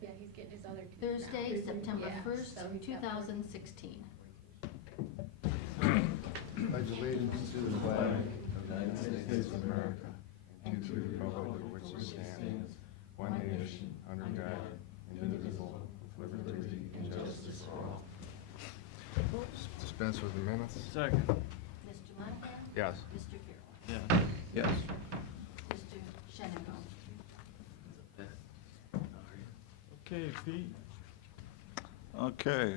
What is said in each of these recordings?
Yeah, he's getting his other. Thursday, September Yeah, so 1st, he's got one. 2016. Pledge allegiance to the flag of the United States of America and to the republic for which it stands, one nation, under God, indivisible, with liberty and justice for all. Dispense with the minutes? Second. Mr. Monahan? Yes. Mr. Carroll? Yes. Yes. Mr. Shenango? Okay, Pete. Okay,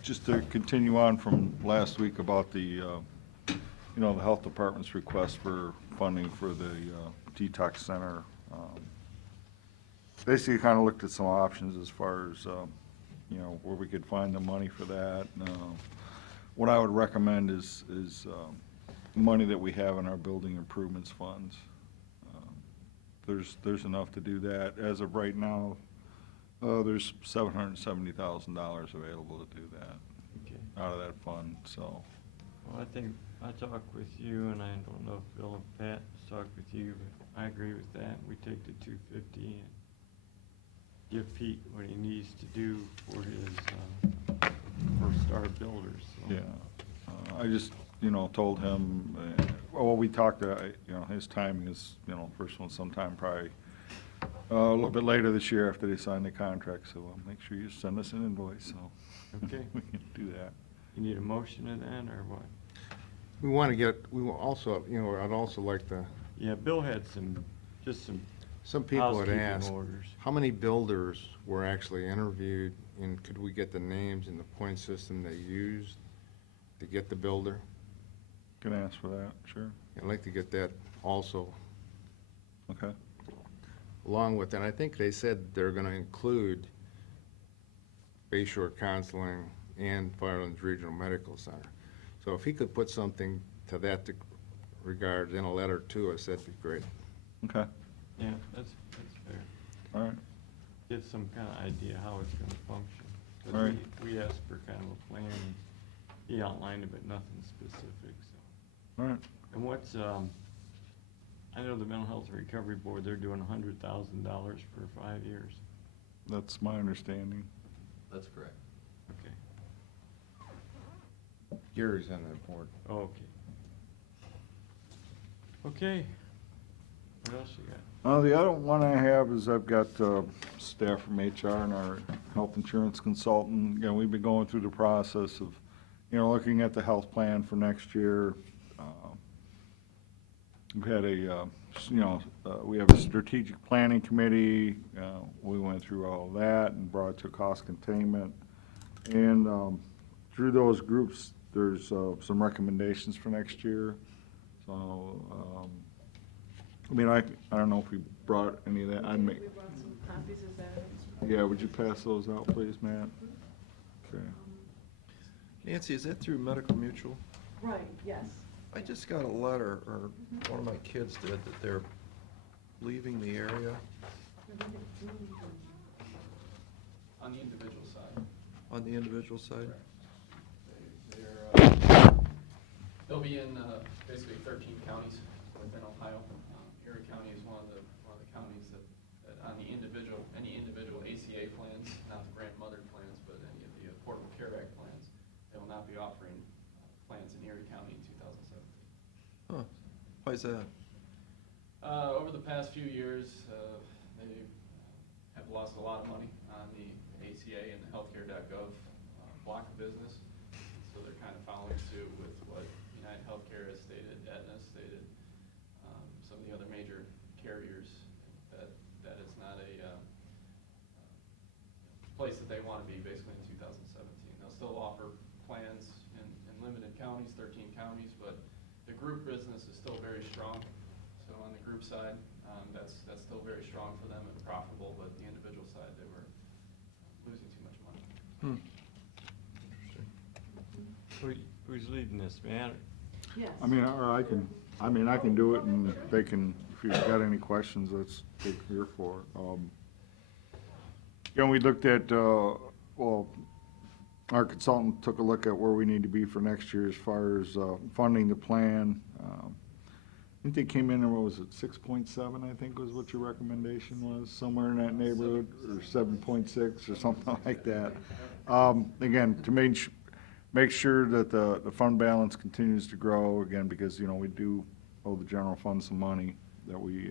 just to continue on from last week about the, the health department's request for funding for the detox center. Basically, kind of looked at some options as far as, where we could find the money for that. What I would recommend is money that we have in our building improvements funds. There's enough to do that. As of right now, there's $770,000 available to do that Okay. out of that fund, so. Well, I think I talked with you, and I don't know if Bill and Pat talked with you, but I agree with that. We take the 250 and give Pete what he needs to do for his first-star builders. So. Yeah, I just, told him, well, we talked, his timing is, first one sometime probably a little bit later this year after they sign the contract, so make sure you send us an invoice, so. Okay. We can do that. You need a motion of that, or what? We want to get, we will also, I'd also like to, Yeah, Bill had just some people had housekeeping asked, orders. how many builders were actually interviewed, and could we get the names and the point system they used to get the builder? Can I ask for that? Sure. I'd like to get that also Okay. along with, and I think they said they're gonna include Bayshore Counseling and Firelands Regional Medical Center. So if he could put something to that regard in a letter to us, that'd be great. Okay, Yeah, that's fair. all right. Get some kind of idea how it's going to function. 'Cause All right. we asked for kind of a plan, and he outlined it, but nothing specific, so. All right. And what's, I know the Mental Health and Recovery Board, they're doing $100,000 for 5 years. That's my understanding. That's correct. Okay. Gary's on that board. Oh, okay. Okay. What else you got? The other one I have is I've got staff from HR and our health insurance consultant. We've been going through the process of, looking at the health plan for next year. We've had we have a strategic planning committee. We went through all of that and brought it to cost containment. And through those groups, there's some recommendations for next year. So, I don't know if we brought any of that. We brought some copies of that. Yeah, would you pass those out, please, Matt? Okay. Nancy, is that through Medical Mutual? Right, yes. I just got a letter, or one of my kids did, that they're leaving the area. On the individual side. On the individual side? They'll be in basically 13 counties within Ohio. Erie County is one of the counties that on any individual ACA plans, not the grandmothered plans, but any of the Affordable Care Act plans, they will not be offering plans in Erie County in 2017. Huh, why is that? Over the past few years, they have lost a lot of money on the ACA and the healthcare.gov block of business. So they're kind of following suit with what United Healthcare has stated, Aetna has stated, some of the other major carriers, that is not a place that they want to be basically in 2017. They'll still offer plans in limited counties, 13 counties, but the group business is still very strong. So on the group side, that's still very strong for them and profitable, but the individual side, they were losing too much money. Interesting. Who's leading this, man? Yes. Or I can do it, and they can, if you've got any questions, let's take here for it. We looked at, our consultant took a look at where we need to be for next year as far as funding the plan. think they came in, and what was it, 6.7, I think was what your recommendation was, somewhere in that neighborhood, or 7.6, or something like that. Again, to make sure that the fund balance continues to grow, again, because, you know, we do owe the general fund some money that we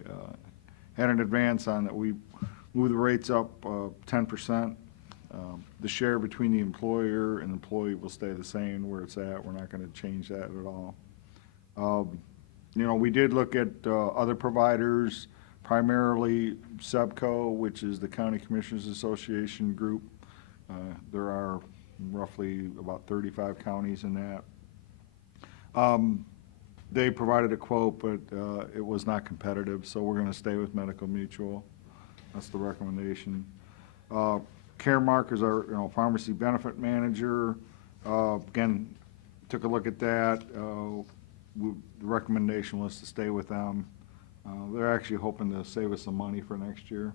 had an advance on, that we moved the rates up 10%. The share between the employer and employee will stay the same where it's at. We're not going to change that at all. You know, we did look at other providers, primarily SEBCO, which is the County Commissioners Association group. There are roughly about 35 counties in that. They provided a quote, but it was not competitive, so we're going to stay with Medical Mutual. That's the recommendation. Caremark is our, you know, pharmacy benefit manager. Again, took a look at that. The recommendation was to stay with them. They're actually hoping to save us some money for next year.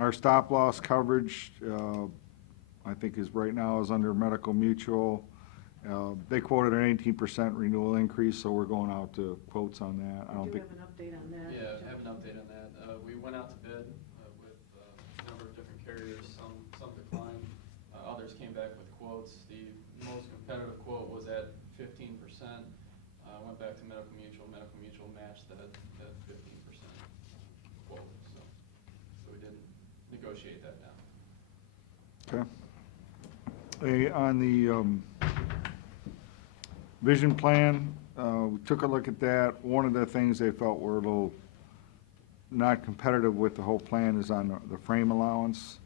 Our stop loss coverage, I think is right now is under Medical Mutual. They quoted an 18% renewal increase, so we're going out to quotes on that. I don't Do think. have an update on that. Yeah, I have an update on that. We went out to bid with a number of different carriers, some declined, others came back with quotes. The most competitive quote was at 15%. Went back to Medical Mutual. Medical Mutual matched that 15% quote, so we didn't negotiate that down. Okay. On the vision plan, we took a look at that. One of the things they felt were a little not competitive with the whole plan is on the frame allowance.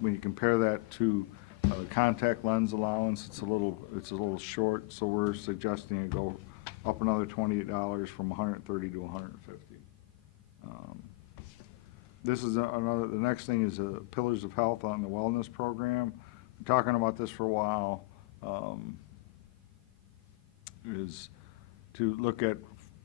When you compare that to the contact lens allowance, it's a little short, so we're suggesting it go up another $28 from $130 to $150. This is the next thing is Pillars of Health on the wellness program. Been talking about this for a while. Is to look at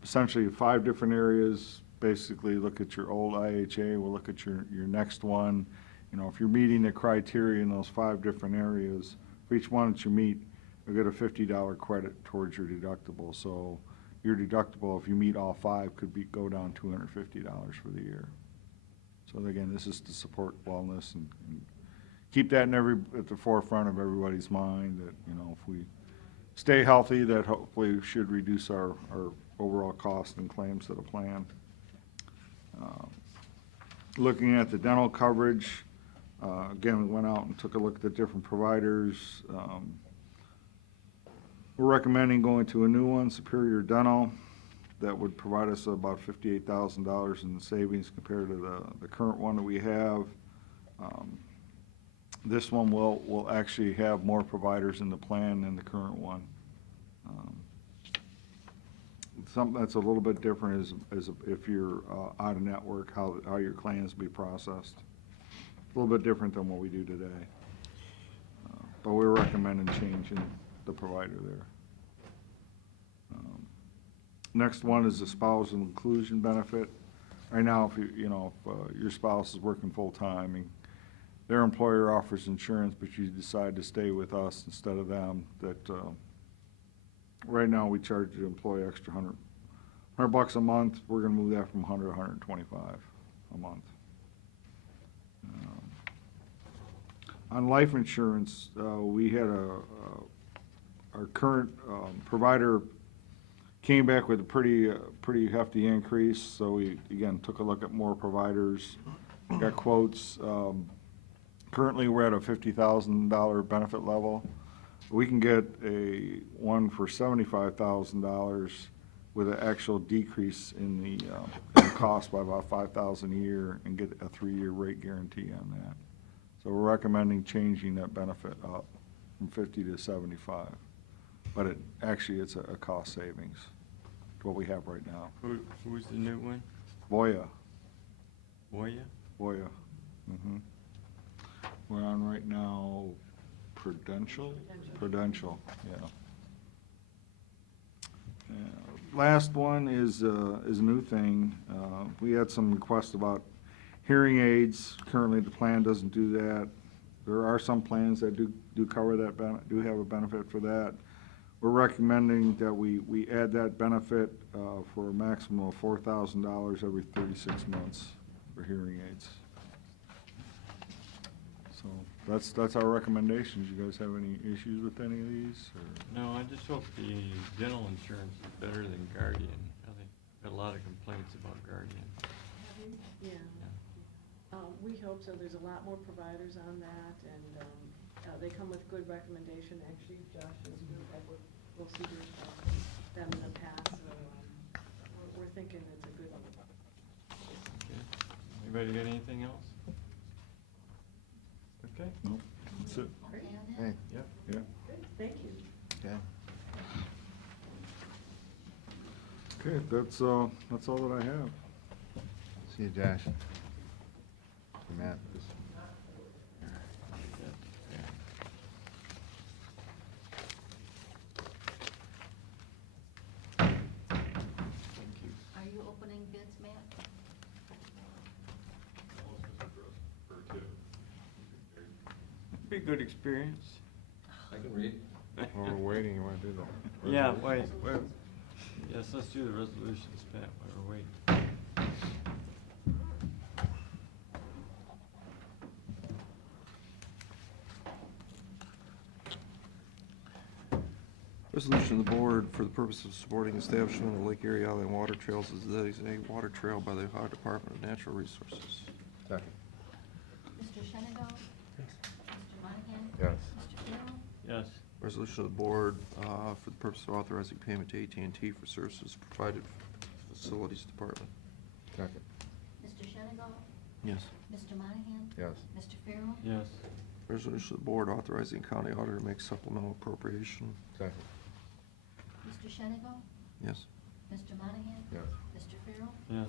essentially 5 different areas. Basically, look at your old IHA. We'll look at your next one. You know, if you're meeting the criteria in those 5 different areas, for each one that you meet, you'll get a $50 credit towards your deductible. So your deductible, if you meet all 5, could go down $250 for the year. So again, this is to support wellness and keep that at the forefront of everybody's mind. That, you know, if we stay healthy, that hopefully should reduce our overall cost and claims to the plan. Looking at the dental coverage, again, we went out and took a look at the different providers. We're recommending going to a new one, Superior Dental. That would provide us about $58,000 in savings compared to the current one that we have. This one will actually have more providers in the plan than the current one. Something that's a little bit different is if you're out of network, how your claims be processed. A little bit different than what we do today. But we're recommending changing the provider there. Next one is the spousal inclusion benefit. Right now, if your spouse is working full-time and their employer offers insurance, but you decide to stay with us instead of them, that right now we charge the employee extra $100 a month. We're going to move that from 100 to 125 a month. On life insurance, we had our current provider came back with a pretty hefty increase, so we again took a look at more providers, got quotes. Currently, we're at a $50,000 benefit level. We can get one for $75,000 with an actual decrease in the cost by about $5,000 a year and get a 3-year rate guarantee on that. So we're recommending changing that benefit up from 50 to 75. But it's a cost savings to what we have right now. Who's the new one? Voya. Voya? Voya. We're on right now Prudential? Prudential, yeah. Last one is a new thing. We had some requests about hearing aids. Currently, the plan doesn't do that. There are some plans that do cover that, do have a benefit for that. we're recommending that we add that benefit for a maximum of $4,000 every 36 months for hearing aids. So that's our recommendations. You guys have any issues with any of these? Or? No, I just hope the dental insurance is better than Guardian. I think got a lot of complaints about Guardian. Have you? Yeah. Yeah. We hope so. There's a lot more providers on that, and they come with good recommendation. Actually, Josh's group, we'll see them in the past, so we're thinking it's a good one. Okay. Anybody got anything else? Okay. No, that's it. Great. Hey, Yep. Yeah. Good, thank you. okay. Okay, that's all that I have. See you, Josh. Matt. Thank you. Are you opening bids, Matt? Be a good experience. I can read. While we're waiting, you want to do that? Yeah, wait. Yes, let's do the resolutions, Pat, while we're waiting. Resolution of the board for the purpose of supporting establishment of Lake Erie Island Water Trails as a designated water trail by the Ohio Department of Natural Resources. Second. Mr. Shenango? Mr. Monahan? Yes. Mr. Farrell? Yes. Resolution of the board for the purpose of authorizing payment to AT&T for services provided for Facilities Department. Second. Mr. Shenango? Yes. Mr. Monahan? Yes. Mr. Farrell? Yes. Resolution of the board authorizing county auditor to make supplemental appropriation. Second. Mr. Shenango? Yes. Mr. Monahan? Yes. Mr. Farrell? Yes.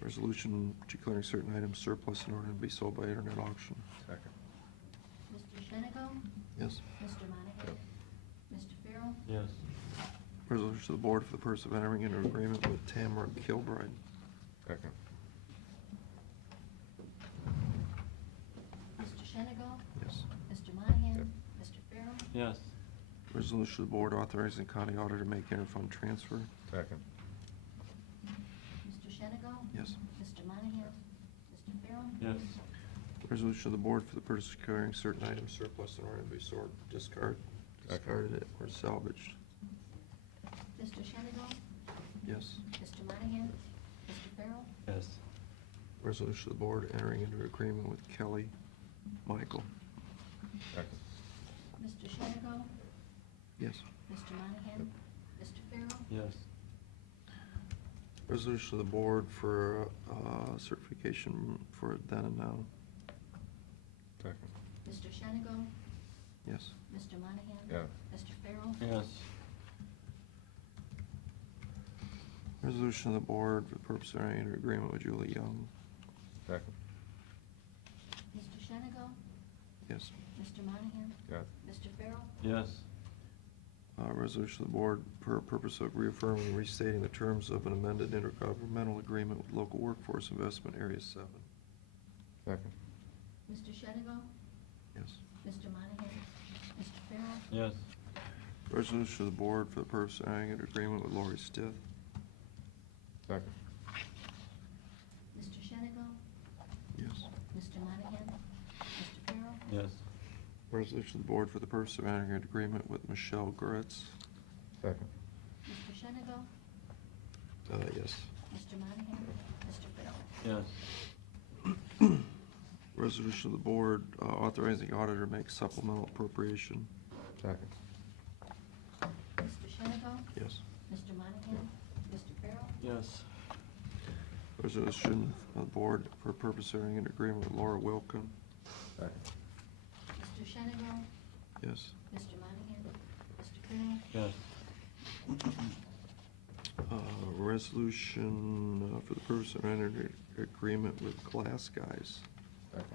Resolution declaring certain items surplus in order to be sold by internet auction. Second. Mr. Shenango? Yes. Mr. Monahan? Mr. Farrell? Yes. Resolution of the board for the purpose of entering into an agreement with Tamara Kilbride. Second. Mr. Shenango? Yes. Mr. Monahan? Yep. Mr. Farrell? Yes. Resolution of the board authorizing county auditor to make interfund transfer. Second. Mr. Shenango? Yes. Mr. Monahan? Mr. Farrell? Yes. Resolution of the board for the purpose of carrying certain items surplus in order to be stored, discarded or salvaged. Mr. Shenango? Yes. Mr. Monahan? Mr. Farrell? Yes. Resolution of the board entering into agreement with Kelly Michael. Second. Mr. Shenango? Yes. Mr. Monahan? Mr. Farrell? Yes. Resolution of the board for certification for then and now. Second. Mr. Shenango? Yes. Mr. Monahan? Yes. Mr. Farrell? Yes. Resolution of the board for the purpose of entering into agreement with Julie Young. Second. Mr. Shenango? Yes. Mr. Monahan? Yes. Mr. Farrell? Yes. Resolution of the board for a purpose of reaffirming and restating the terms of an amended intergovernmental agreement with Local Workforce Investment Area 7. Second. Mr. Shenango? Yes. Mr. Monahan? Mr. Farrell? Yes. Resolution of the board for the purpose of entering into agreement with Lori Stith. Second. Mr. Shenango? Yes. Mr. Monahan? Mr. Farrell? Yes. Resolution of the board for the purpose of entering into agreement with Michelle Goretz. Second. Mr. Shenango? Yes. Mr. Monahan? Mr. Farrell? Yes. Resolution of the board authorizing auditor to make supplemental appropriation. Second. Mr. Shenango? Yes. Mr. Monahan? Mr. Farrell? Yes. Resolution of the board for a purpose of entering into agreement with Laura Wilkin. Second. Mr. Shenango? Yes. Mr. Monahan? Mr. Farrell? Yes. Resolution for the purpose of entering into agreement with Glass Guys. Second.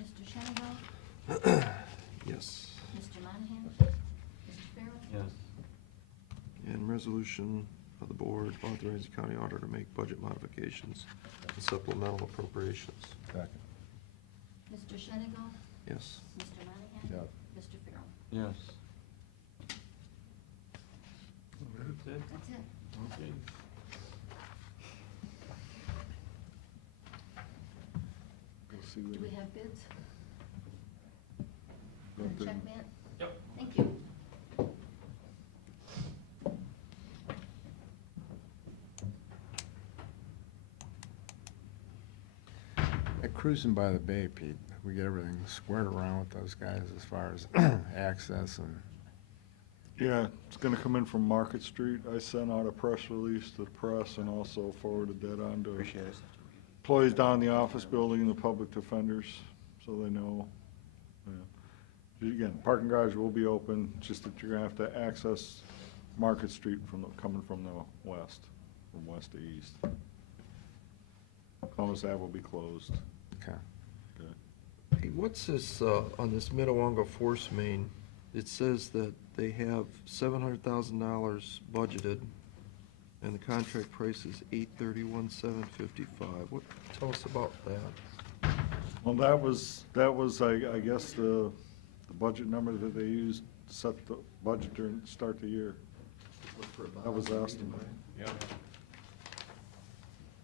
Mr. Shenango? Yes. Mr. Monahan? Mr. Farrell? Yes. And resolution of the board authorizing county auditor to make budget modifications and supplemental appropriations. Second. Mr. Shenango? Yes. Mr. Monahan? Yes. Mr. Farrell? Yes. That's it? That's it. Okay. We'll see Do what- we have bids? what And the- check, Matt? Yep. Thank you. At Cruising by the Bay, Pete, we get everything squared around with those guys as far as access and, Yeah, it's gonna come in from Market Street. I sent out a press release to the press and also forwarded that on to employees down in the office building and the public defenders, so they know. Yeah. Again, parking garage will be open, just that you're gonna have to access Market Street coming from the west, from west to east. Columbus Ave will be closed. okay. Hey, what's this, on this Minnewanka Force Main? It says that they have $700,000 budgeted, and the contract price is $831,755. What, tell us about that. Well, that was, I guess, the budget number that they used to set the budget during, start the year. That was the estimate. Yep.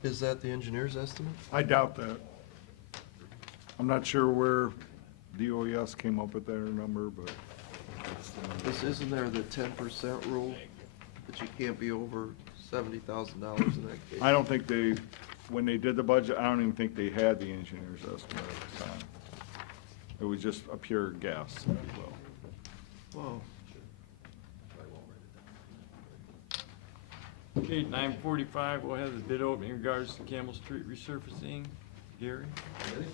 Is that the engineer's estimate? I doubt that. I'm not sure where DOES came up with their number, but it's, Isn't there the 10% rule, that you can't be over $70,000 in that case? I don't think they, when they did the budget, I don't even think they had the engineer's estimate at the time. It was just a pure guess, if you will. Wow. Okay, 9:45, we'll have the bid opening in regards to Campbell Street resurfacing. Gary? Ready?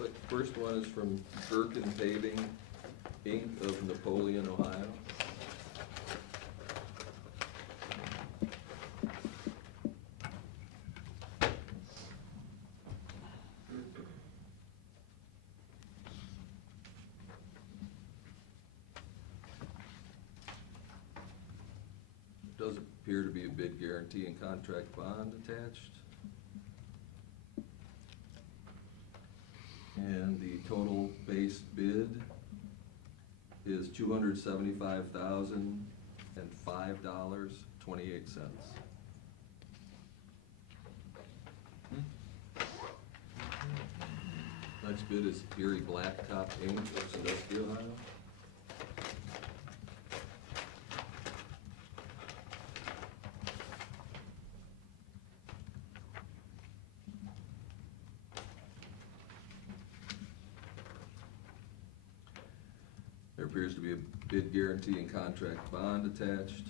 The first one is from Gherkin Paving, Inc. of Napoleon, Ohio. Does appear to be a bid guarantee and contract bond attached. And the total base bid is $275,005.28. Next bid is Erie Blacktop Inc. of Sandusky, Ohio. There appears to be a bid guarantee and contract bond attached.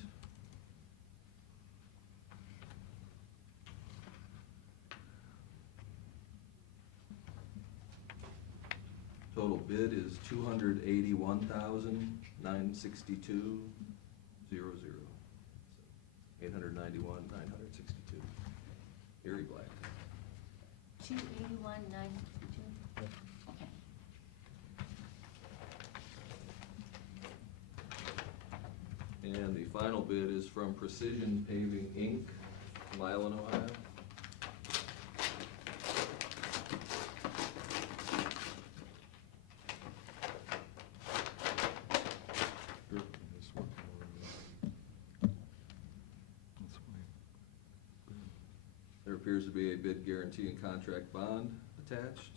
Total bid is $281,962.00. $891,962. Erie Black. 281,962? Okay. And the final bid is from Precision Paving, Inc., Milan, Ohio. There appears to be a bid guarantee and contract bond attached.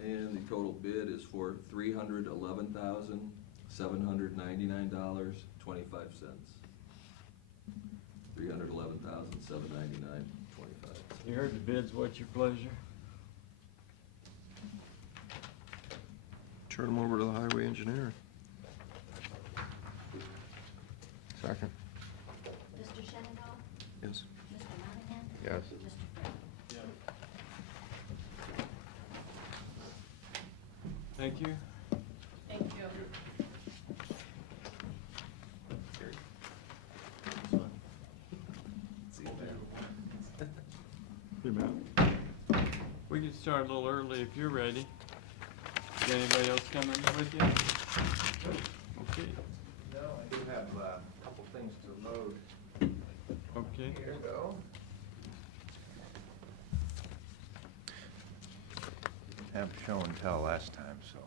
And the total bid is for $311,799.25. $311,799.25. You heard the bids, what's your pleasure? Turn them over to the highway engineer. Second. Mr. Shenandoah? Yes. Mr. Monahan? Yes. Mr. Farrell? Thank you. Thank you. Hey, Matt. We can start a little early if you're ready. Is anybody else coming with you? Okay, No, I do have a couple things to load. okay. Here you go. Have show and tell last time, so.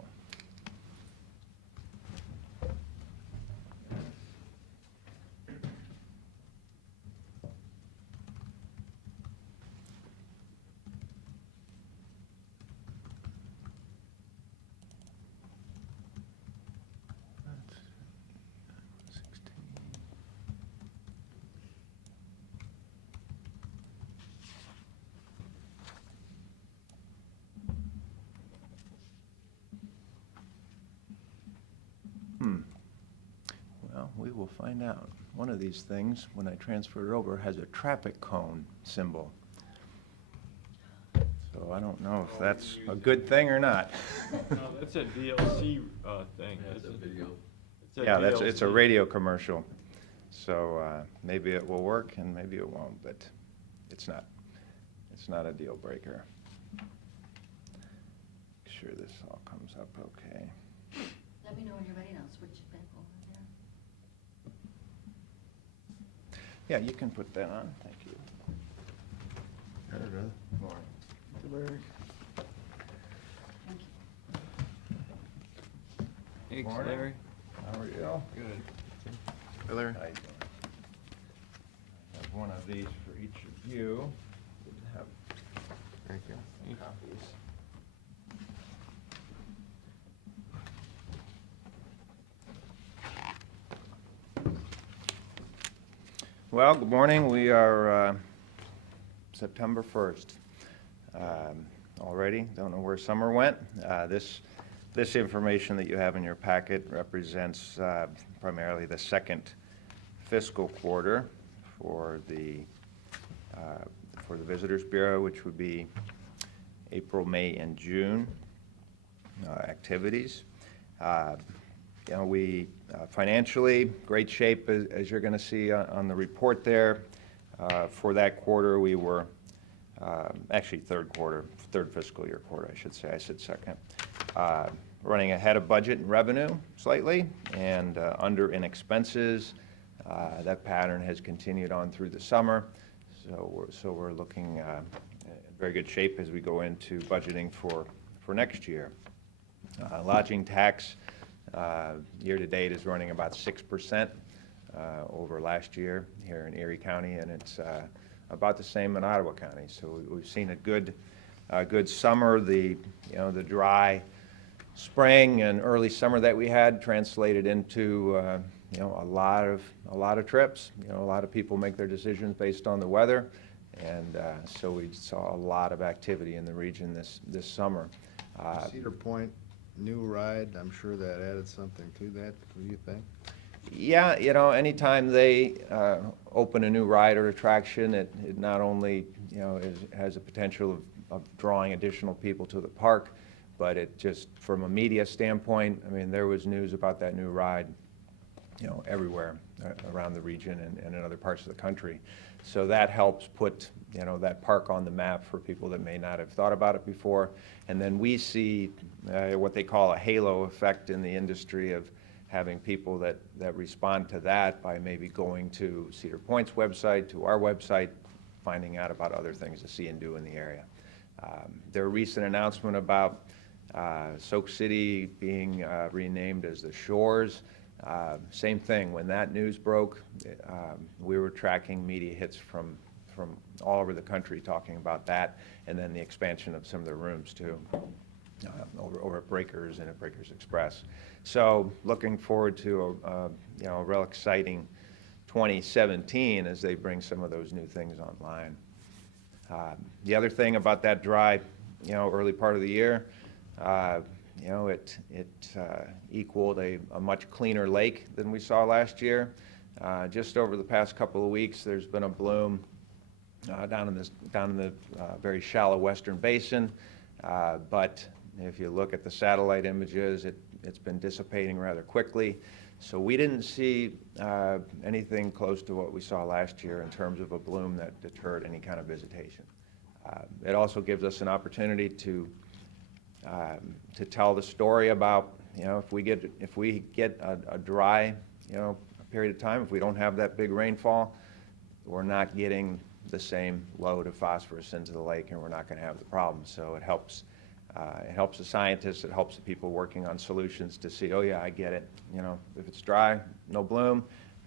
we will find out. One of these things, when I transfer it over, has a traffic cone symbol. So I don't know if that's a good thing or not. No, that's a DLC thing, That's a isn't it? video. It's a Yeah, it's a DLC. radio commercial. So maybe it will work and maybe it won't, but it's not a deal breaker. Make sure this all comes up okay. Let me know when you're ready, and I'll switch it back over there. Yeah, you can put that on, thank you. There it is. Morning. Thank you. Thanks, Morning. Larry. How are you? Good. Hey, Larry. How you doing? I have one of these for each of you. Good to have Thank you. copies. Well, good morning. We are September 1st. Already, don't know where summer went. This information that you have in your packet represents primarily the second fiscal quarter for the Visitors Bureau, which would be April, May, and June activities. We financially, great shape, as you're going to see on the report there. For that quarter, we were, actually third fiscal year quarter, I should say. I said second. Running ahead of budget and revenue slightly, and under in expenses. That pattern has continued on through the summer. So we're looking in very good shape as we go into budgeting for next year. Lodging tax year-to-date is running about 6% over last year here in Erie County, and it's about the same in Ottawa County. So we've seen a good summer. The dry spring and early summer that we had translated into a lot of trips. A lot of people make their decisions based on the weather, and so we saw a lot of activity in the region this summer. Cedar Point, new ride, I'm sure that added something to that, what do you think? Yeah, anytime they open a new ride or attraction, it not only, has a potential of drawing additional people to the park, but it just, from a media standpoint, I mean, there was news about that new ride, everywhere around the region and in other parts of the country. So that helps put, that park on the map for people that may not have thought about it before. And then we see what they call a halo effect in the industry of having people that respond to that by maybe going to Cedar Point's website, to our website, finding out about other things to see and do in the area. Their recent announcement about Sauk City being renamed as the Shores, same thing. When that news broke, we were tracking media hits from all over the country talking about that, and then the expansion of some of their rooms too, over at Breakers and at Breakers Express. So looking forward to a real exciting 2017 as they bring some of those new things online. The other thing about that dry, early part of the year, it equaled a much cleaner lake than we saw last year. Just over the past couple of weeks, there's been a bloom down in the very shallow western basin, but if you look at the satellite images, it's been dissipating rather quickly. So we didn't see anything close to what we saw last year in terms of a bloom that deterred any kind of visitation. It also gives us an opportunity to tell the story about, if we get a dry, period of time, if we don't have that big rainfall, we're not getting the same load of phosphorus into the lake, and we're not going to have the problem. So it helps the scientists, it helps the people working on solutions to see, oh yeah, I get it. If it's dry, no bloom.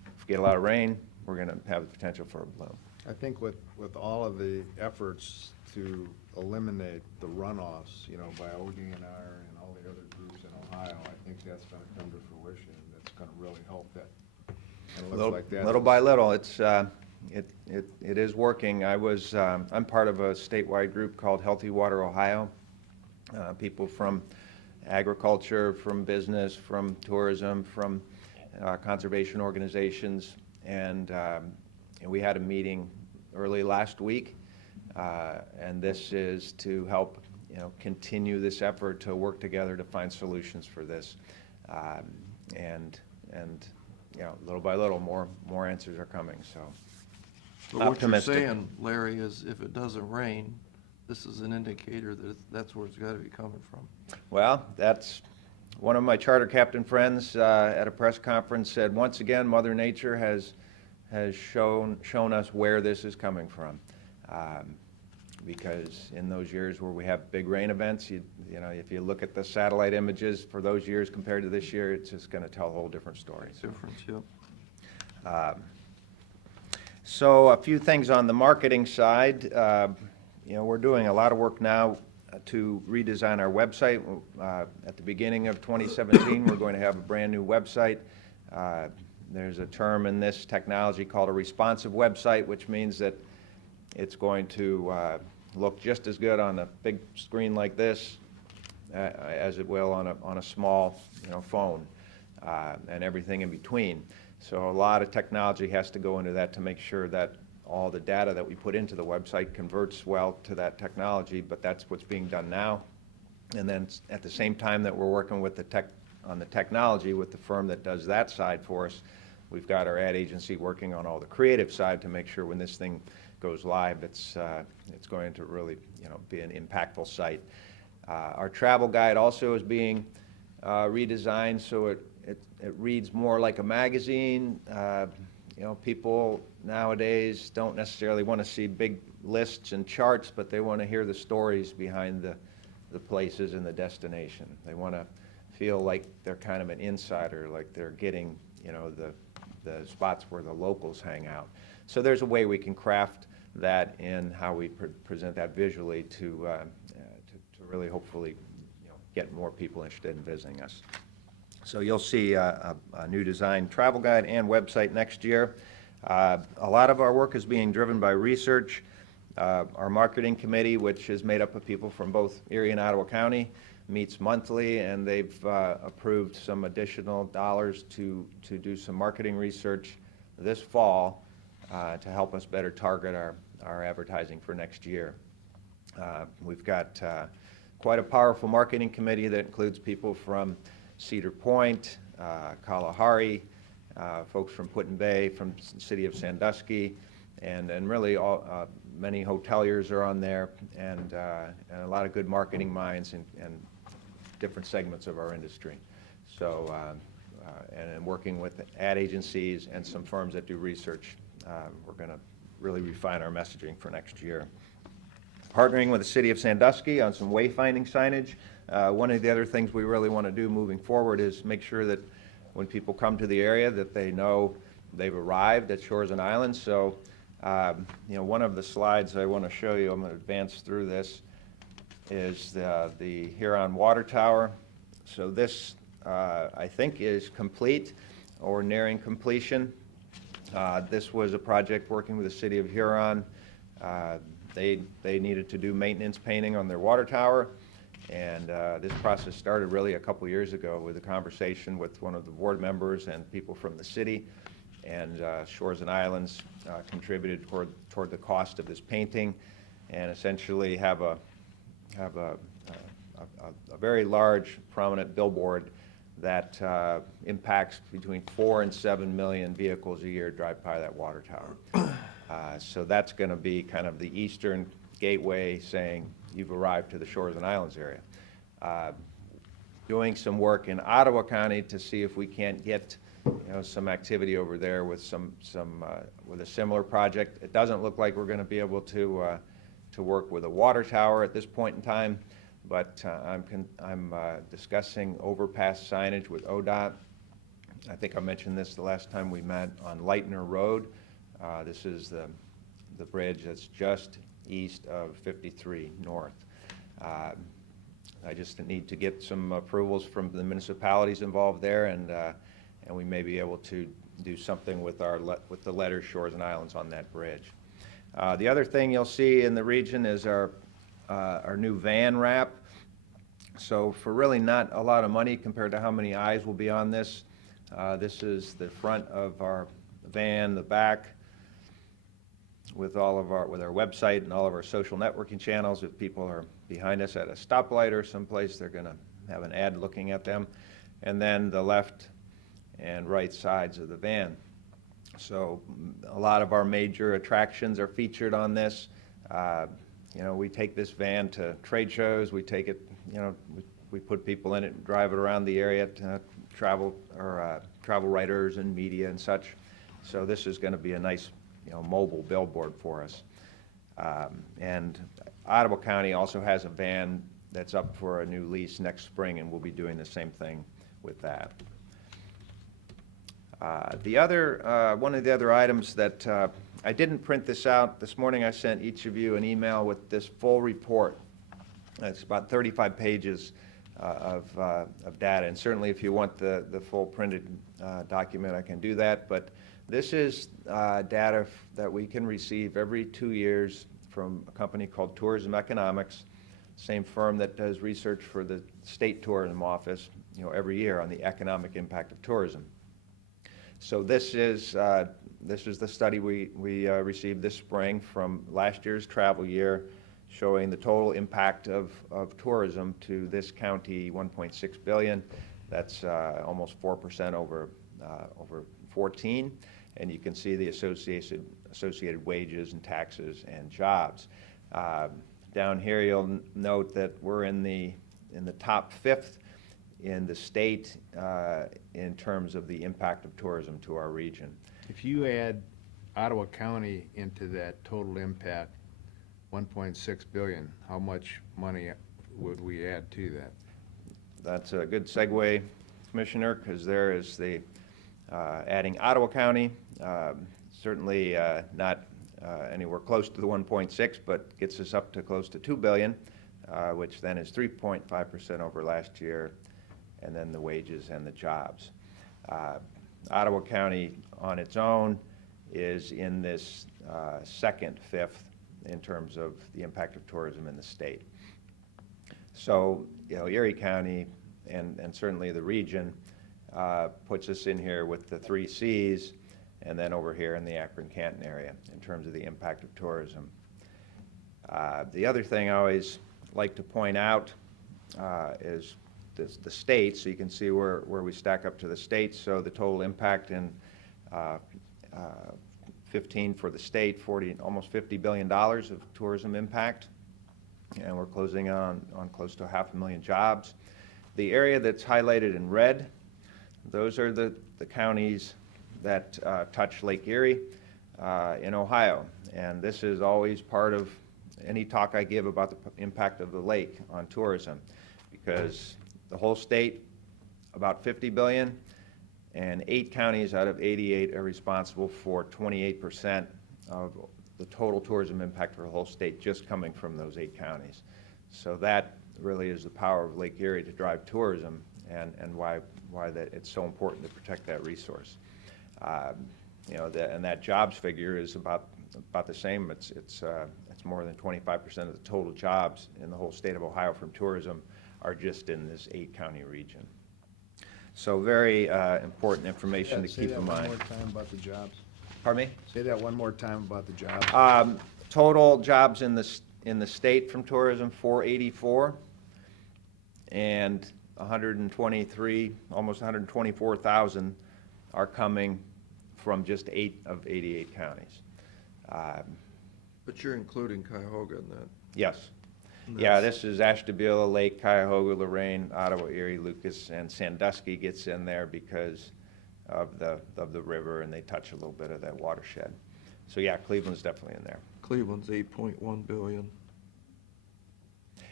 If we get a lot of rain, we're going to have the potential for a bloom. I think with all of the efforts to eliminate the runoffs, by ODNR and all the other groups in Ohio, I think that's going to come to fruition. That's going to really help that. And it looks like that. Little by little, it is working. I'm part of a statewide group called Healthy Water Ohio. People from agriculture, from business, from tourism, from conservation organizations, and we had a meeting early last week, and this is to help, continue this effort to work together to find solutions for this. And little by little, more answers are coming, so. But what you're Optimistic. saying, Larry, is if it doesn't rain, this is an indicator that that's where it's gotta be coming from. Well, that's, one of my charter captain friends at a press conference said, once again, Mother Nature has shown us where this is coming from. Because in those years where we have big rain events, if you look at the satellite images for those years compared to this year, it's just gonna tell a whole different story. Difference, yep. So a few things on the marketing side. We're doing a lot of work now to redesign our website. At the beginning of 2017, we're going to have a brand-new website. There's a term in this technology called a responsive website, which means that it's going to look just as good on a big screen like this as it will on a small, phone, and everything in between. So a lot of technology has to go into that to make sure that all the data that we put into the website converts well to that technology, but that's what's being done now. And then at the same time that we're working with on the technology with the firm that does that side for us, we've got our ad agency working on all the creative side to make sure when this thing goes live, it's going to really, be an impactful site. Our travel guide also is being redesigned so it reads more like a magazine. People nowadays don't necessarily want to see big lists and charts, but they want to hear the stories behind the places and the destination. They want to feel like they're kind of an insider, like they're getting, the spots where the locals hang out. So there's a way we can craft that in how we present that visually to really hopefully, get more people interested in visiting us. So you'll see a new design travel guide and website next year. A lot of our work is being driven by research. Our marketing committee, which is made up of people from both Erie and Ottawa County, meets monthly, and they've approved some additional dollars to do some marketing research this fall to help us better target our advertising for next year. We've got quite a powerful marketing committee that includes people from Cedar Point, Kalahari, folks from Put-in Bay, from the city of Sandusky, and really many hoteliers are on there, and a lot of good marketing minds and different segments of our industry. So, and working with ad agencies and some firms that do research, we're going to really refine our messaging for next year. Partnering with the city of Sandusky on some wayfinding signage. One of the other things we really want to do moving forward is make sure that when people come to the area that they know they've arrived at Shores and Islands. So, one of the slides I want to show you, I'm going to advance through this, is the Huron Water Tower. So this, I think, is complete or nearing completion. This was a project working with the city of Huron. They needed to do maintenance painting on their water tower, and this process started really a couple years ago with a conversation with one of the board members and people from the city, and Shores and Islands contributed toward the cost of this painting, and essentially have a very large prominent billboard that impacts between 4 and 7 million vehicles a year drive by that water tower. So that's going to be kind of the eastern gateway saying you've arrived to the Shores and Islands area. Doing some work in Ottawa County to see if we can't get some activity over there with with a similar project. It doesn't look like we're going to be able to work with a water tower at this point in time, but I'm discussing overpass signage with ODOT. I think I mentioned this the last time we met on Lightner Road. This is the bridge that's just east of 53 North. I just need to get some approvals from the municipalities involved there, and we may be able to do something with the letter Shores and Islands on that bridge. The other thing you'll see in the region is our new van wrap. So for really not a lot of money compared to how many eyes will be on this, This is the front of our van, the back, with all of our, with our website and all of our social networking channels. If people are behind us at a stoplight or someplace, they're going to have an ad looking at them. And then the left and right sides of the van. So a lot of our major attractions are featured on this. You know, we take this van to trade shows. We take it, you know, we put people in it and drive it around the area to travel writers and media and such. So this is going to be a nice, you know, mobile billboard for us. And Ottawa County also has a van that's up for a new lease next spring, and we'll be doing the same thing with that. One of the other items that I didn't print this out. This morning I sent each of you an email with this full report. It's about 35 pages of data, and certainly if you want the full printed document, I can do that. But this is data that we can receive every 2 years from a company called Tourism Economics, same firm that does research for the State Tourism Office, you know, every year on the economic impact of tourism. So this is the study we received this spring from last year's travel year, showing the total impact of tourism to this county, 1.6 billion. That's almost 4% over 14, and you can see the associated wages and taxes and jobs. Down here, you'll note that we're in the top 5th in the state in terms of the impact of tourism to our region. If you add Ottawa County into that total impact, 1.6 billion, how much money would we add to that? That's a good segue, Commissioner, because there is the adding Ottawa County, certainly not anywhere close to the 1.6, but gets us up to close to 2 billion, which then is 3.5% over last year, and then the wages and the jobs. Ottawa County on its own is in this second, 5th in terms of the impact of tourism in the state. So, you know, Erie County and certainly the region puts us in here with the 3 Cs, and then over here in the Akron-Canton area in terms of the impact of tourism. The other thing I always like to point out is the states, so you can see where we stack up to the states. So the total impact in 15 for the state, almost $50 billion of tourism impact, and we're closing on close to 500,000 jobs. The area that's highlighted in red, those are the counties that touch Lake Erie in Ohio, and this is always part of any talk I give about the impact of the lake on tourism, because the whole state, about 50 billion, and 8 counties out of 88 are responsible for 28% of the total tourism impact for the whole state, just coming from those 8 counties. So that really is the power of Lake Erie to drive tourism, and why that it's so important to protect that resource. You know, and that jobs figure is about the same. It's more than 25% of the total jobs in the whole state of Ohio from tourism are just in this 8-county region. So very important information to keep in mind. Say that one more time about the jobs. Pardon me? Say that one more time about the jobs. Total jobs in the state from tourism, 484, and 123, almost 124,000 are coming from just 8 of 88 counties. But you're including Cuyahoga in that. Yes. And Yeah, that's- this is Ashtabula, Lake, Cuyahoga, Lorraine, Ottawa, Erie, Lucas, and Sandusky gets in there because of the river, and they touch a little bit of that watershed. So yeah, Cleveland's definitely in there. Cleveland's 8.1 billion.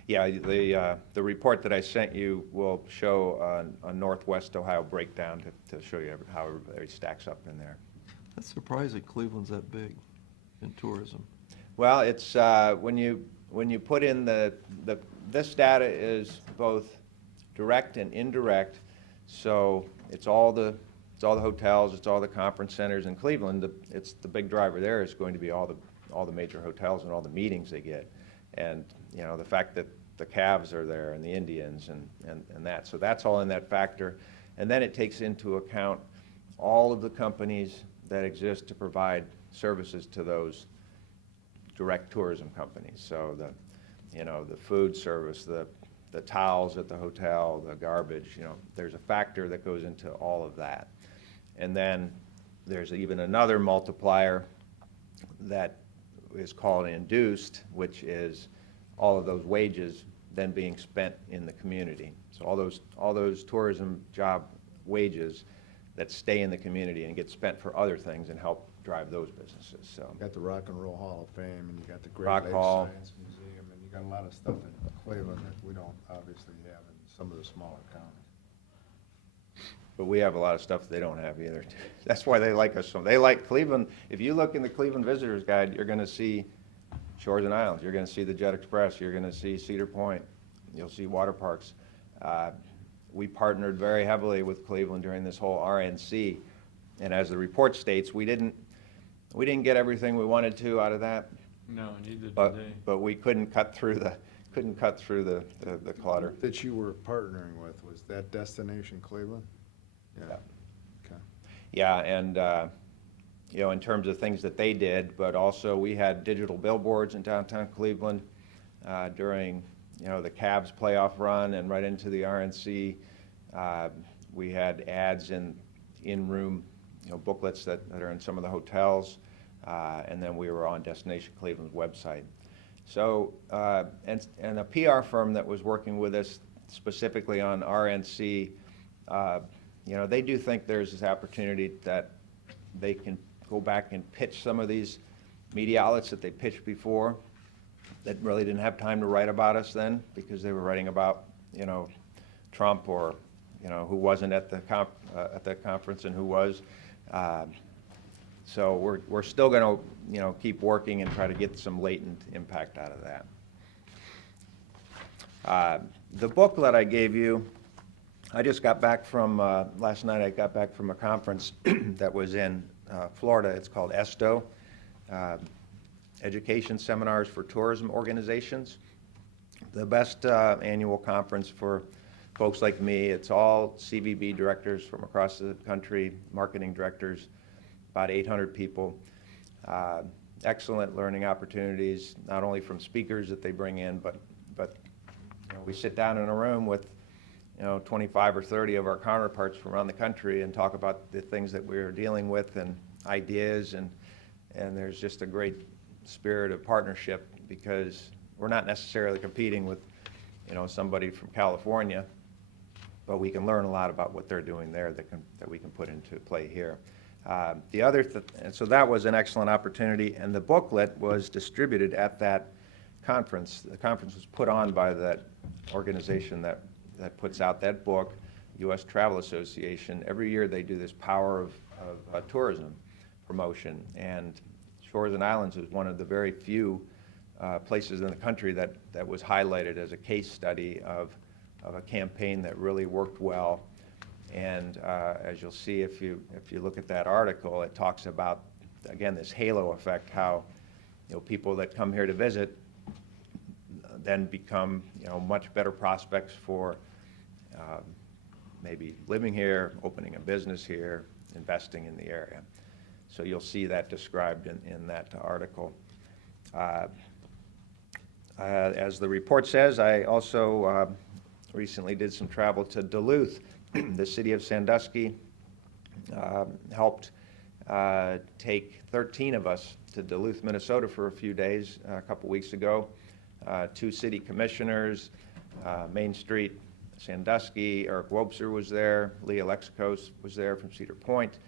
Yeah, the report that I sent you will show a Northwest Ohio breakdown to show you how everybody stacks up in there. That's surprising Cleveland's that big in tourism. Well, it's when you put in this data is both direct and indirect, so it's all the hotels, it's all the conference centers in Cleveland. It's the big driver there is going to be all the major hotels and all the meetings they get, and you know the fact that the Cavs are there and the Indians and that, so that's all in that factor, and then it takes into account all of the companies that exist to provide services to those direct tourism companies. So the food service, the towels at the hotel, the garbage, there's a factor that goes into all of that. And then there's even another multiplier that is called induced, which is all of those wages then being spent in the community. So all those tourism job wages that stay in the community and get spent for other things and help drive those businesses, so. You got the Rock and Roll Hall of Fame, and you got the Great Rock Lakes Hall. Science Museum, and you got a lot of stuff in Cleveland that we don't obviously have in some of the smaller counties. But we have a lot of stuff they don't have either. That's why they like us so. They like Cleveland. If you look in the Cleveland Visitors Guide, you're gonna see Shores and Islands. You're gonna see the Jet Express. You're gonna see Cedar Point. You'll see water parks. We partnered very heavily with Cleveland during this whole RNC. And as the report states, we didn't get everything we wanted to out of that, No, neither do but, they. but we couldn't cut through the clutter. That you were partnering with, was that Destination Cleveland? Yeah. Okay. Yeah, and, in terms of things that they did, but also we had digital billboards in downtown Cleveland during, the Cavs playoff run and right into the RNC. We had ads in-room, booklets that are in some of the hotels, and then we were on Destination Cleveland's website. So, and a PR firm that was working with us specifically on RNC, they do think there's this opportunity that they can go back and pitch some of these media outlets that they pitched before that really didn't have time to write about us then because they were writing about, Trump or, who wasn't at the conference and who was. So we're still going to, keep working and try to get some latent impact out of that. The booklet I gave you, I just got back from, last night I got back from a conference that was in Florida. It's called ESTO, Education Seminars for Tourism Organizations. The best annual conference for folks like me. It's all CVB directors from across the country, marketing directors, about 800 people. Excellent learning opportunities, not only from speakers that they bring in, but we sit down in a room with 25 or 30 of our counterparts from around the country and talk about the things that we're dealing with and ideas, and there's just a great spirit of partnership because we're not necessarily competing with somebody from California, but we can learn a lot about what they're doing there that we can put into play here. And so that was an excellent opportunity, and the booklet was distributed at that conference. The conference was put on by that organization that puts out that book, U.S. Travel Association. Every year they do this Power of Tourism promotion, and Shores and Islands is one of the very few places in the country that was highlighted as a case study of a campaign that really worked well. And as you'll see if you look at that article, it talks about, again, this halo effect, how people that come here to visit then become much better prospects for maybe living here, opening a business here, investing in the area. So you'll see that described in that article. As the report says, I also recently did some travel to Duluth. The city of Sandusky helped take 13 of us to Duluth, Minnesota for a few days a couple weeks ago. 2 city commissioners, Main Street, Sandusky, Eric Wobser was there, Leah Lexicos was there from Cedar Point,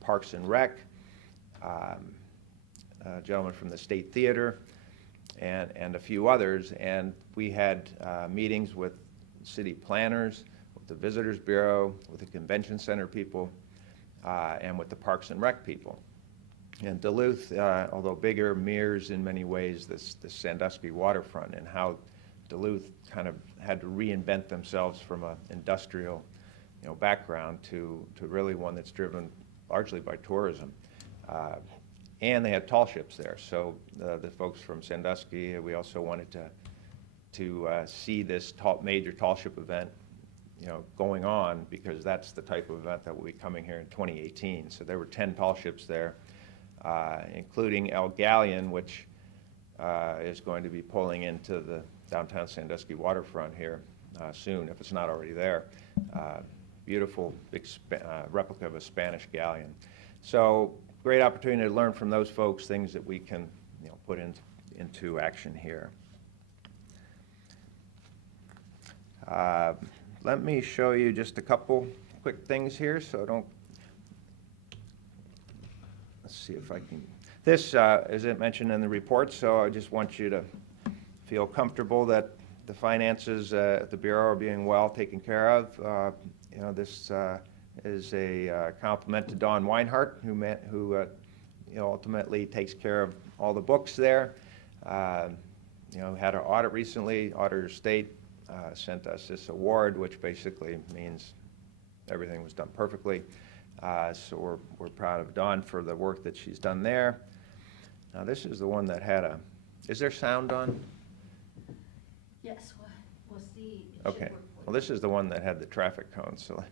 Parks and Rec, a gentleman from the State Theater, and a few others. And we had meetings with city planners, with the Visitors Bureau, with the Convention Center people, and with the Parks and Rec people. And Duluth, although bigger, mirrors in many ways this Sandusky waterfront and how Duluth kind of had to reinvent themselves from an industrial background to really one that's driven largely by tourism. And they had tall ships there. So the folks from Sandusky, we also wanted to see this major tall ship event going on, because that's the type of event that will be coming here in 2018. So there were 10 tall ships there, including El Galleon, which is going to be pulling into the downtown Sandusky waterfront here soon, if it's not already there. Beautiful big replica of a Spanish galleon. So great opportunity to learn from those folks, things that we can put into action here. Let me show you just a couple quick things here, so don't, let's see if I can, this isn't mentioned in the report, so I just want you to feel comfortable that the finances at the Bureau are being well taken care of. This is a compliment to Dawn Weinhardt, who ultimately takes care of all the books there. Had an audit recently. Auditor State sent us this award, which basically means everything was done perfectly. So we're proud of Dawn for the work that she's done there. Now this is the one that had a, is there sound on? Yes, we'll see. It should Okay. work for Well, you. this is the one that had the traffic cones, so.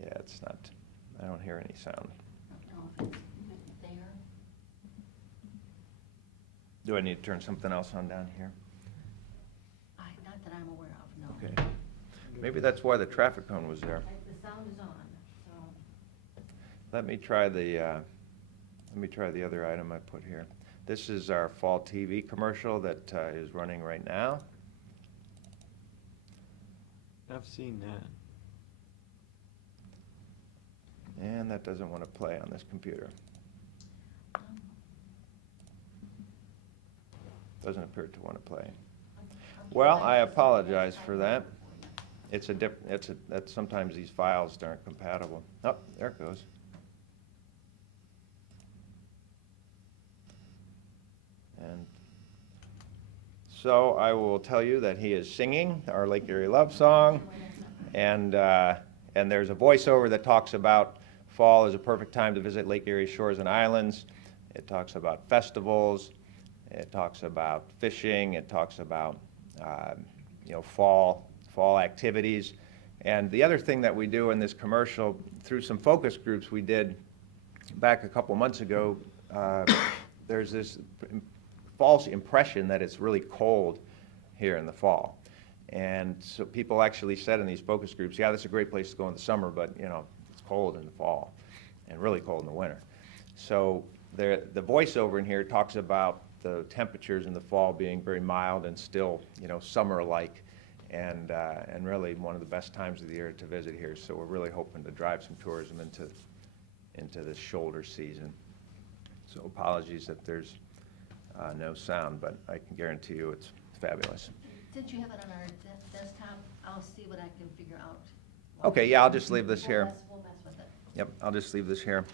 Yeah, it's not, I don't hear any sound. I don't know if it's there. Do I need to turn something else on down here? Not that I'm aware of, no. Okay. Maybe that's why the traffic cone was there. The sound is on, so. Let me try the other item I put here. This is our fall TV commercial that is running right now. I've seen that. And that doesn't want to play on this computer. Doesn't appear to want to play. Well, I apologize for that. That sometimes these files aren't compatible. Oh, there it goes. And so I will tell you that he is singing our Lake Erie love song, and there's a voiceover that talks about fall is a perfect time to visit Lake Erie shores and islands. It talks about festivals. It talks about fishing. It talks about fall activities. And the other thing that we do in this commercial, through some focus groups we did back a couple months ago, there's this false impression that it's really cold here in the fall. And so people actually said in these focus groups, yeah, that's a great place to go in the summer, but it's cold in the fall and really cold in the winter. So the voiceover in here talks about the temperatures in the fall being very mild and still, summer-like, and really one of the best times of the year to visit here. So we're really hoping to drive some tourism into this shoulder season. So apologies that there's no sound, but I can guarantee you it's fabulous. Since you have it on our desktop, I'll see what I can figure out. Okay, yeah, I'll just leave this here. We'll mess with it. Yep, I'll just leave this here.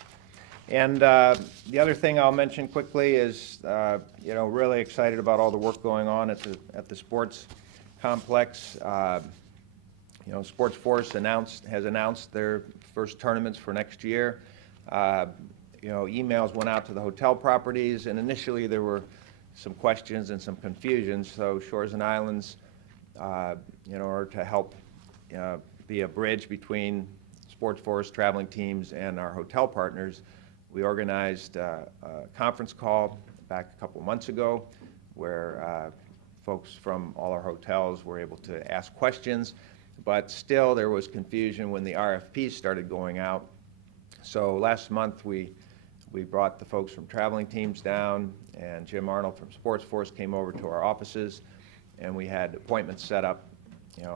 And the other thing I'll mention quickly is, really excited about all the work going on at the sports complex. Sports Force has announced their first tournaments for next year. Emails went out to the hotel properties, and initially there were some questions and some confusion. So Shores and Islands, in order to help be a bridge between Sports Force traveling teams and our hotel partners, we organized a conference call back a couple months ago where folks from all our hotels were able to ask questions, but still there was confusion when the RFPs started going out. So last month we brought the folks from traveling teams down, and Jim Arnold from Sports Force came over to our offices, and we had appointments set up,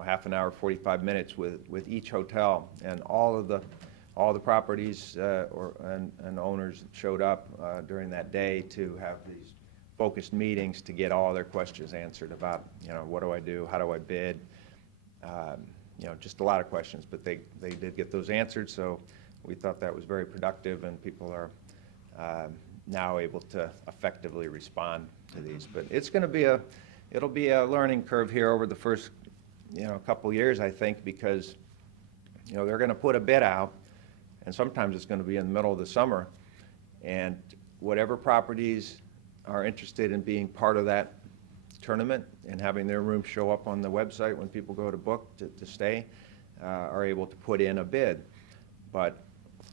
half an hour, 45 minutes with each hotel, and all the properties and owners showed up during that day to have these focused meetings to get all their questions answered about, what do I do, how do I bid, just a lot of questions, but they did get those answered, so we thought that was very productive, and people are now able to effectively respond to these. But it'll be a learning curve here over the first, couple years, I think, because, they're going to put a bid out, and sometimes it's going to be in the middle of the summer, and whatever properties are interested in being part of that tournament and having their room show up on the website when people go to book to stay, are able to put in a bid. But,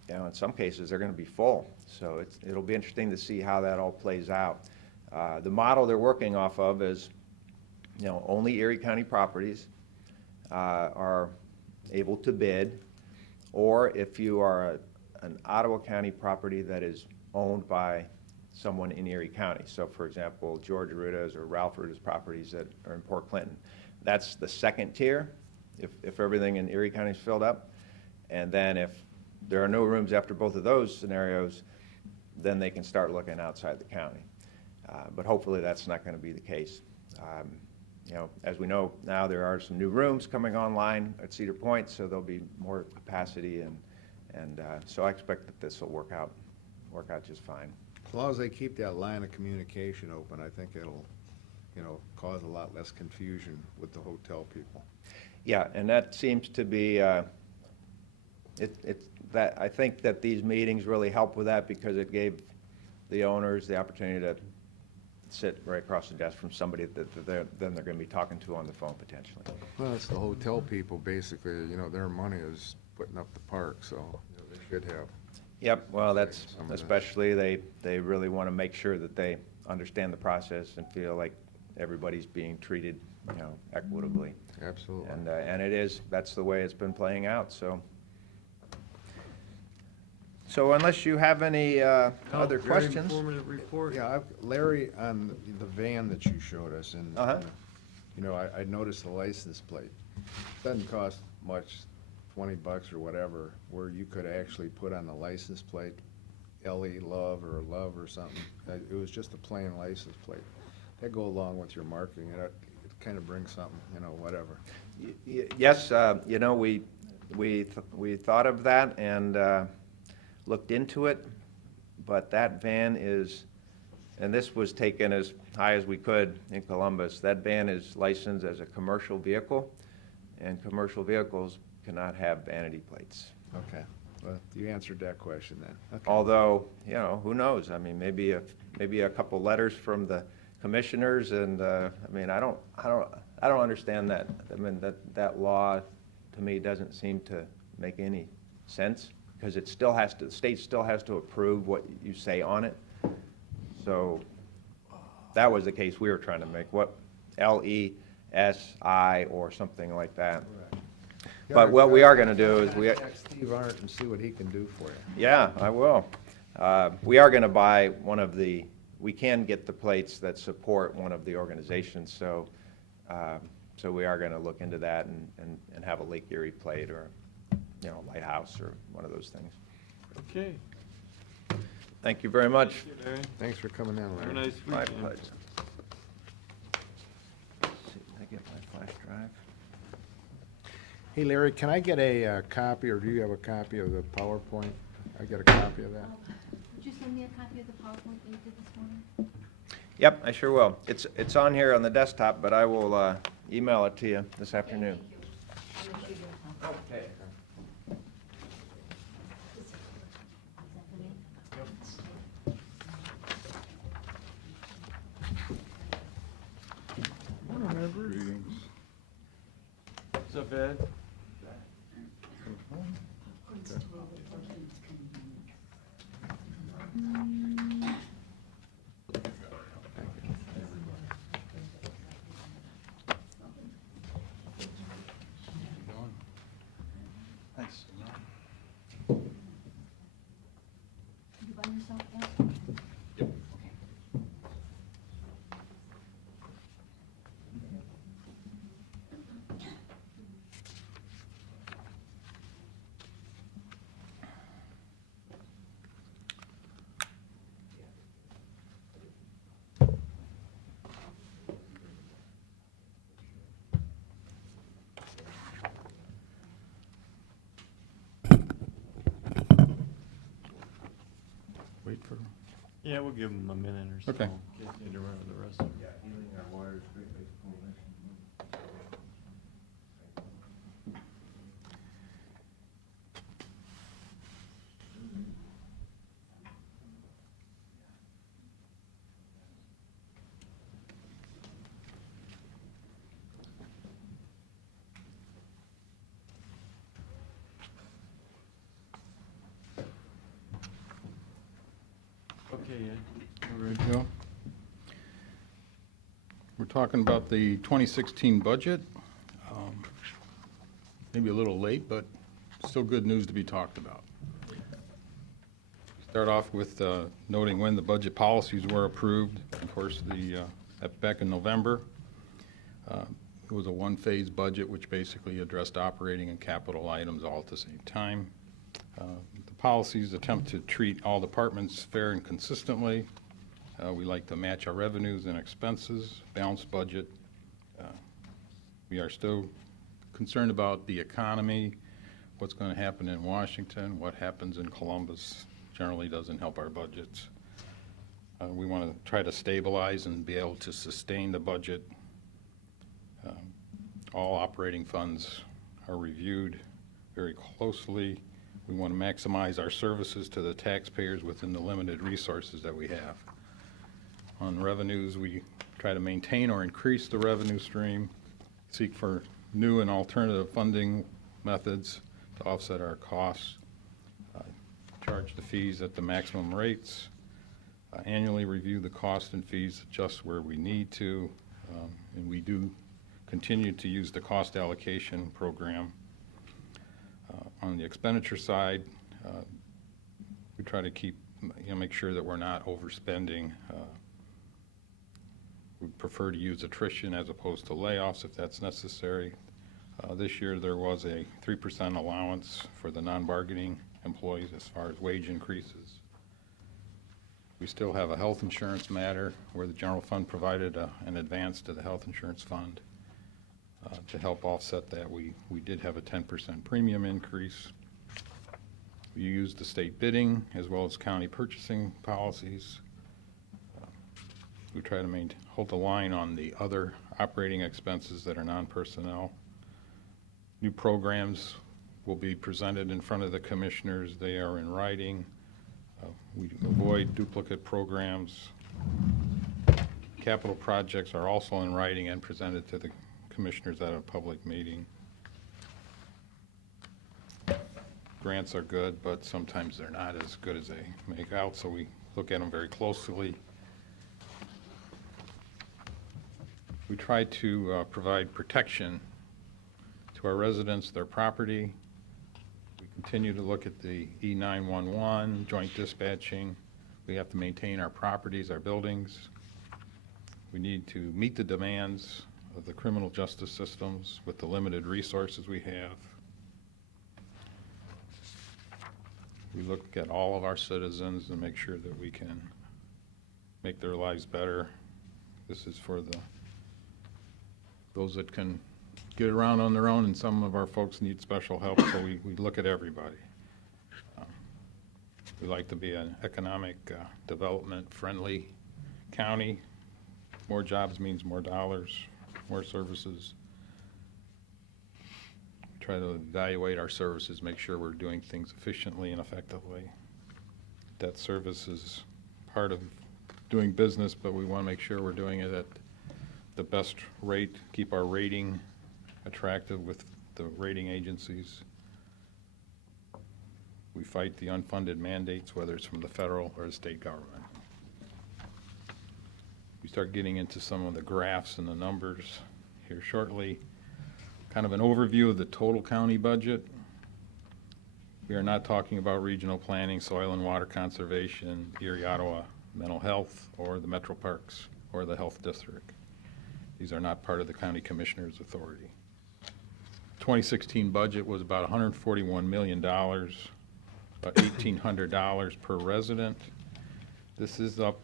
you know, in some cases, they're going to be full. So it'll be interesting to see how that all plays out. The model they're working off of is, you know, only Erie County properties are able to bid, or if you are an Ottawa County property that is owned by someone in Erie County. So, for example, George Ruta's or Ralph Ruta's properties that are in Port Clinton. That's the second tier, if everything in Erie County is filled up. And then if there are no rooms after both of those scenarios, then they can start looking outside the county. But hopefully that's not going to be the case. You know, as we know now, there are some new rooms coming online at Cedar Point, so there'll be more capacity, and so I expect that this will work out just fine. As long as they keep that line of communication open, I think it'll, you know, cause a lot less confusion with the hotel people. Yeah, and that seems to be, that, I think that these meetings really help with that because it gave the owners the opportunity to sit right across the desk from somebody that they're going to be talking to on the phone potentially. Well, it's the hotel people, basically, you know, their money is putting up the park, so you know, they should have. Yep, well, that's, Some of this. especially, they really want to make sure that they understand the process and feel like everybody's being treated, you know, equitably. Absolutely. And it is, that's the way it's been playing out, so. So unless you have any other Very questions? informative report. Yeah, Larry, on the van that you showed us, and, Uh-huh. you know, I noticed the license plate. Doesn't cost much, $20 or whatever, where you could actually put on the license plate, L.E. Love or Love or something. It was just a plain license plate. That go along with your marketing, and it kind of brings something, you know, whatever. Yes, you know, we thought of that and looked into it, but that van is, and this was taken as high as we could in Columbus, that van is licensed as a commercial vehicle, and commercial vehicles cannot have vanity plates. Okay, well, you answered that question then. Okay. Although, you know, who knows? I mean, maybe a couple letters from the commissioners, and I mean, I don't understand that. I mean, that law to me doesn't seem to make any sense because it still has to, the state still has to approve what you say on it. So that was the case we were trying to make. What LESI or something like that. But what we are going to do is Contact Steve Arndt and see what he can do for you. Yeah, I will. We are going to buy we can get the plates that support one of the organizations, so we are going to look into that and have a Lake Erie plate or, you know, Lighthouse or one of those things. Okay. Thank you very much. Thank you, Larry. Thanks for coming in, Have a Larry. nice My weekend. pleasure. Let's see, did I get my flash drive? Hey, Larry, can I get a copy, or do you have a copy of the PowerPoint? I get a copy of that? Would you send me a copy of the PowerPoint that you did this morning? Yep, I sure will. It's on here on the desktop, but I will email it to you this afternoon. Thank you. I'll make sure you get a copy. Okay. Is that for me? Greetings. What's up, Ed? Thanks. You by yourself, Ed? Yep. Wait for. Yeah, we'll give him a minute or so. Okay. Just need to run the rest of it. Okay, Ed. All right. Joe? We're talking about the 2016 budget. Maybe a little late, but still good news to be talked about. Start off with noting when the budget policies were approved. Of course, back in November. It was a one-phase budget, which basically addressed operating and capital items all at the same time. The policies attempt to treat all departments fair and consistently. We like to match our revenues and expenses, balanced budget. We are still concerned about the economy, what's going to happen in Washington, what happens in Columbus generally doesn't help our budgets. We want to try to stabilize and be able to sustain the budget. All operating funds are reviewed very closely. We want to maximize our services to the taxpayers within the limited resources that we have. On revenues, we try to maintain or increase the revenue stream, seek for new and alternative funding methods to offset our costs, charge the fees at the maximum rates, annually review the cost and fees, adjust where we need to, and we do continue to use the cost allocation program. On the expenditure side, we try to make sure that we're not overspending. We prefer to use attrition as opposed to layoffs if that's necessary. This year there was a 3% allowance for the non-bargaining employees as far as wage increases. We still have a health insurance matter where the general fund provided an advance to the health insurance fund. To help offset that, we did have a 10% premium increase. We used the state bidding as well as county purchasing policies. We try to hold the line on the other operating expenses that are non-personnel. New programs will be presented in front of the commissioners. They are in writing. We avoid duplicate programs. Capital projects are also in writing and presented to the commissioners at a public meeting. Grants are good, but sometimes they're not as good as they make out, so we look at them very closely. We try to provide protection to our residents, their property. We continue to look at the E911, joint dispatching. We have to maintain our properties, our buildings. We need to meet the demands of the criminal justice systems with the limited resources we have. We look at all of our citizens and make sure that we can make their lives better. This is for those that can get around on their own, and some of our folks need special help, so we look at everybody. We like to be an economic development friendly county. More jobs means more dollars, more services. Try to evaluate our services, make sure we're doing things efficiently and effectively. Debt service is part of doing business, but we want to make sure we're doing it at the best rate, keep our rating attractive with the rating agencies. We fight the unfunded mandates, whether it's from the federal or the state government. We start getting into some of the graphs and the numbers here shortly. Kind of an overview of the total county budget. We are not talking about regional planning, soil and water conservation, Erie, Ottawa, mental health, or the metro parks, or the health district. These are not part of the county commissioner's authority. 2016 budget was about $141 million, about $1,800 per resident. This is up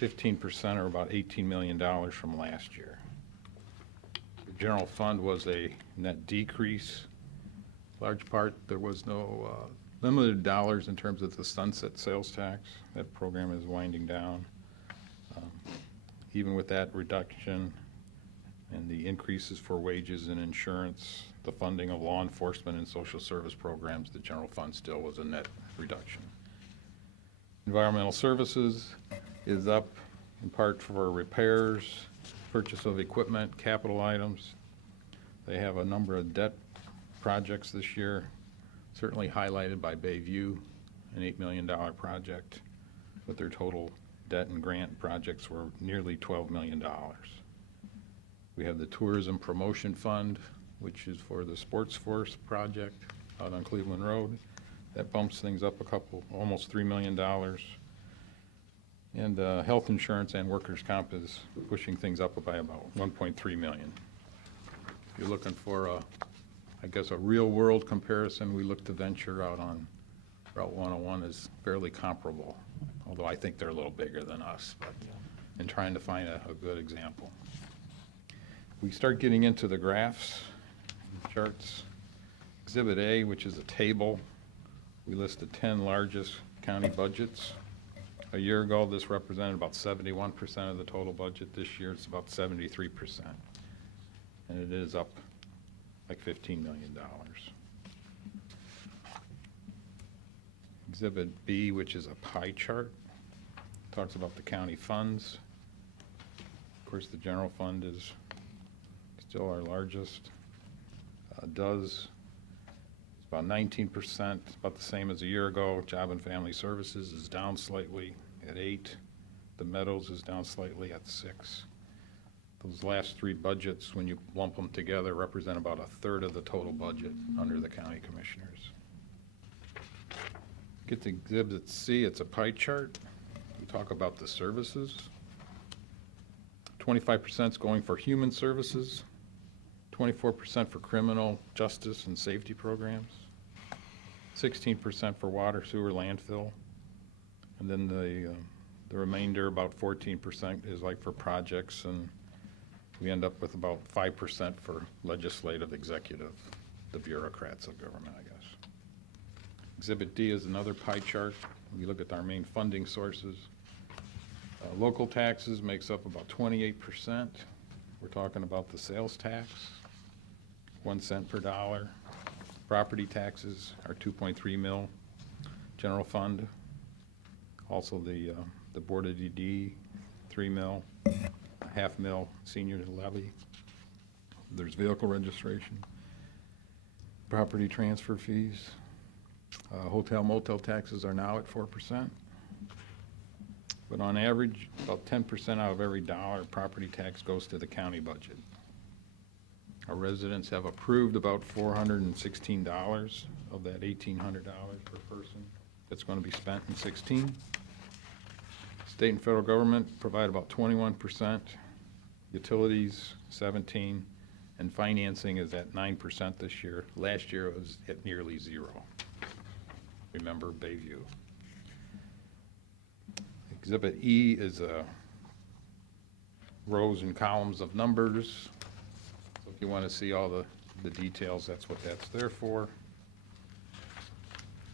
15% or about $18 million from last year. The general fund was a net decrease. Large part, there was no limited dollars in terms of the sunset sales tax. That program is winding down. Even with that reduction and the increases for wages and insurance, the funding of law enforcement and social service programs, the general fund still was a net reduction. Environmental services is up in part for repairs, purchase of equipment, capital items. They have a number of debt projects this year, certainly highlighted by Bayview, an $8 million project. but their total debt and grant projects were nearly $12 million. We have the Tourism Promotion Fund, which is for the Sports Force project out on Cleveland Road. That bumps things up almost $3 million. And health insurance and workers' comp is pushing things up by about $1.3 million. If you're looking for I guess a real-world comparison, we look to Venture out on Route 101 is fairly comparable, although I think they're a little bigger than us, but in trying to find a good example. We start getting into the graphs, charts. Exhibit A, which is a table, we list the 10 largest county budgets. A year ago, this represented about 71% of the total budget. This year, it's about 73%. And it is up like $15 million. Exhibit B, which is a pie chart, talks about the county funds. Of course, the general fund is still our largest. Does about 19%, about the same as a year ago. Job and Family Services is down slightly at 8. The Meadows is down slightly at 6. Those last three budgets, when you lump them together, represent about a third of the total budget under the county commissioners. Get to Exhibit C, it's a pie chart. We talk about the services. 25% is going for human services, 24% for criminal justice and safety programs, 16% for water, sewer, landfill, and then the remainder, about 14%, is like for projects, and we end up with about 5% for legislative, executive, the bureaucrats of government, I guess. Exhibit D is another pie chart. We look at our main funding sources. Local taxes makes up about 28%. We're talking about the sales tax, 1 cent per dollar. Property taxes are 2.3 mil. General fund, also the Board of DD, 3 mil. Half mil senior levy. There's vehicle registration, property transfer fees. Hotel motel taxes are now at 4%. But on average, about 10% out of every dollar property tax goes to the county budget. Our residents have approved about $416 of that $1,800 per person that's going to be spent in 16. State and federal government provide about 21%. Utilities, 17, and financing is at 9% this year. Last year it was at nearly 0. Remember Bayview. Exhibit E is rows and columns of numbers. So if you want to see all the details, that's what that's there for.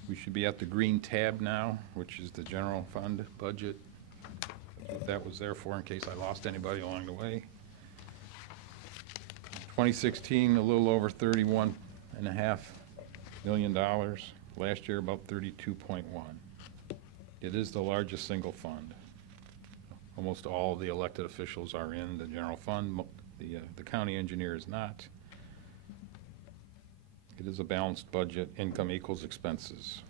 We should be at the green tab now, which is the general fund budget. That was there for in case I lost anybody along the way. 2016, a little over $31.5 million. Last year, about 32.1. It is the largest single fund. Almost all of the elected officials are in the general fund. The county engineer is not. It is a balanced budget. Income equals expenses.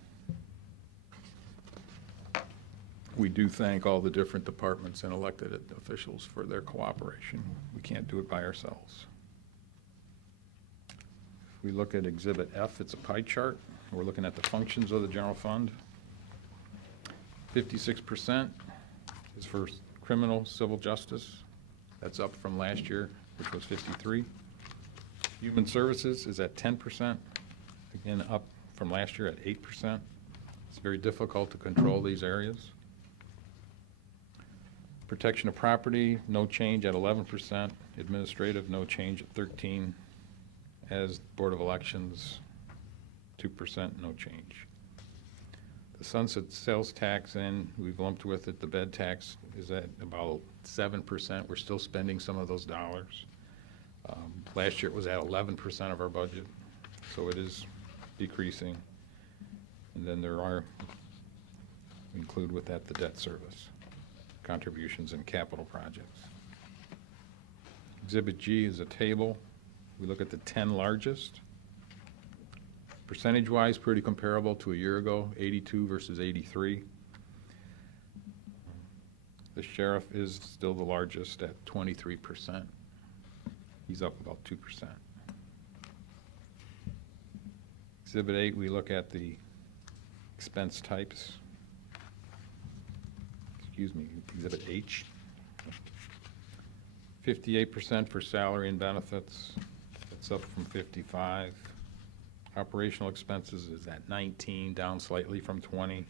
We do thank all the different departments and elected officials for their cooperation. We can't do it by ourselves. If we look at Exhibit F, it's a pie chart. We're looking at the functions of the general fund. 56% is for criminal civil justice. That's up from last year, which was 53. Human services is at 10%, again up from last year at 8%. It's very difficult to control these areas. Protection of property, no change at 11%. Administrative, no change at 13%. As Board of Elections, 2%, no change. The sunset sales tax, and we've lumped with it, the bed tax is at about 7%. We're still spending some of those dollars. Last year it was at 11% of our budget, so it is decreasing. And then there are, include with that the debt service, contributions and capital projects. Exhibit G is a table. We look at the 10 largest. Percentage-wise, pretty comparable to a year ago, 82 versus 83. The sheriff is still the largest at 23%. He's up about 2%. Exhibit 8, we look at the expense types. Excuse me, Exhibit H. 58% for salary and benefits. That's up from 55. Operational expenses is at 19, down slightly from 20.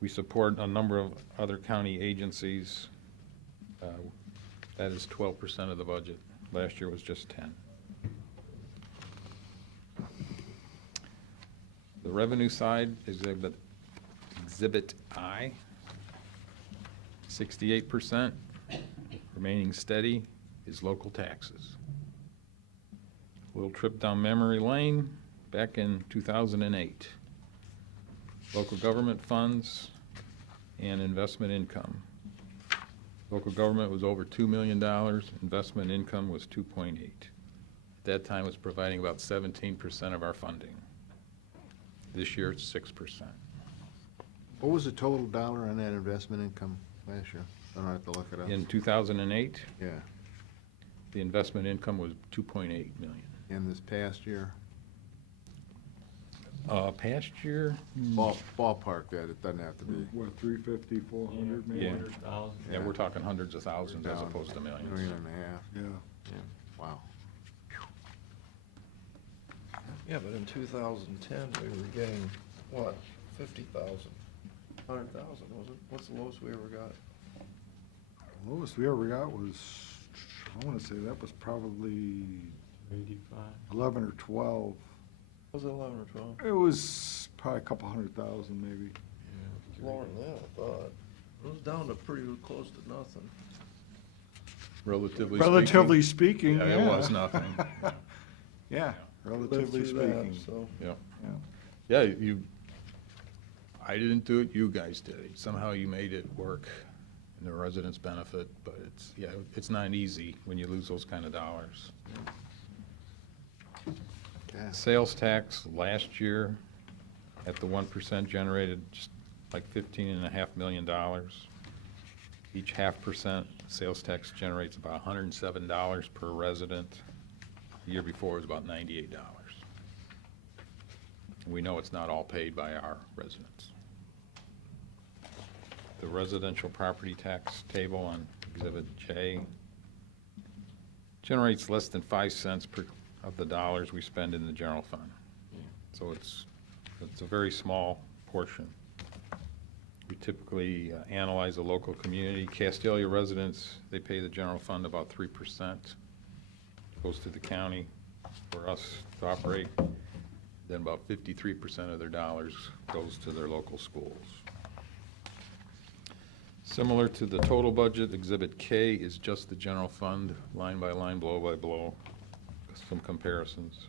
We support a number of other county agencies. That is 12% of the budget. Last year was just 10. The revenue side, Exhibit I, 68%. Remaining steady is local taxes. A little trip down memory lane, back in 2008. Local government funds and investment income. Local government was over $2 million, investment income was 2.8. At that time, it was providing about 17% of our funding. This year, it's 6%. What was the total dollar on that investment income last year? I don't have to look it up. In 2008, Yeah, the investment income was 2.8 million. in this past year, Past year, ballpark that, it doesn't have to be. What, 350, 400 maybe? Yeah. 400,000. yeah, we're talking hundreds of thousands as Down opposed to millions. Million and a half, Yeah. yeah, wow. Yeah, but in 2010, we were getting, what, 50,000, 100,000, was it? What's the lowest we ever got? Lowest we ever got was, I want to say that was probably 85. 11 or 12. Was it 11 or 12? It was probably a couple 100,000 maybe. It's lower than that, I thought. It was down to pretty close to nothing. Relatively speaking, Yeah, yeah. it was nothing. Yeah, relatively Lived through that, speaking. So, Yeah. Yeah. Yeah, I didn't do it, you guys did it. Somehow you made it work and the residents benefit, but it's not easy when you lose those kind of dollars. Okay. Sales tax last year at the 1% generated just like $15.5 million. Each 0.5% sales tax generates about $107 per resident. The year before it was about $98. We know it's not all paid by our residents. The residential property tax table on Exhibit J generates less than 5 cents per of the dollars we spend in the general fund. So it's a very small portion. We typically analyze a local community. Castelia residents, they pay the general fund about 3%. Goes to the county for us to operate. Then about 53% of their dollars goes to their local schools. Similar to the total budget, Exhibit K is just the general fund, line by line, blow by blow, some comparisons.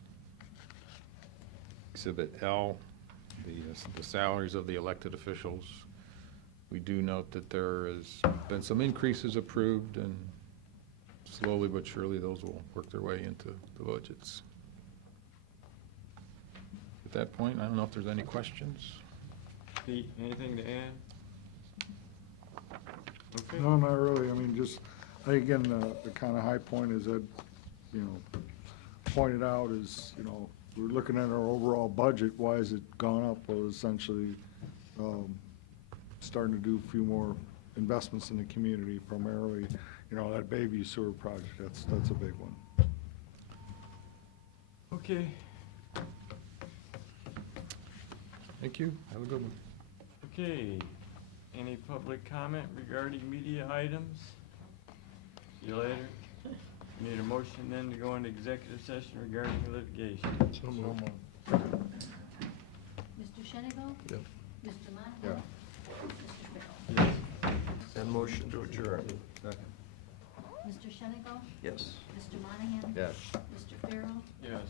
Exhibit L, the salaries of the elected officials. We do note that there has been some increases approved, and slowly but surely those will work their way into the budgets. At that point, I don't know if there's any questions. Pete, anything to add? Okay. No, not really. I mean, just, again, the kind of high point is that, pointed out is, we're looking at our overall budget, why has it gone up? Well, essentially, starting to do a few more investments in the community, primarily, that Bayview sewer project, that's a big one. Okay. Thank you. Have a good one. Okay. Any public comment regarding media items? See you later. Need a motion then to go into executive session regarding litigation. So moved. Mr. Shenigo? Yep. Mr. Monahan? Yeah. Mr. Farrell? Yes. And motion to adjourn. Mr. Shenigo? Yes. Mr. Monahan? Yes. Mr. Farrell? Yes.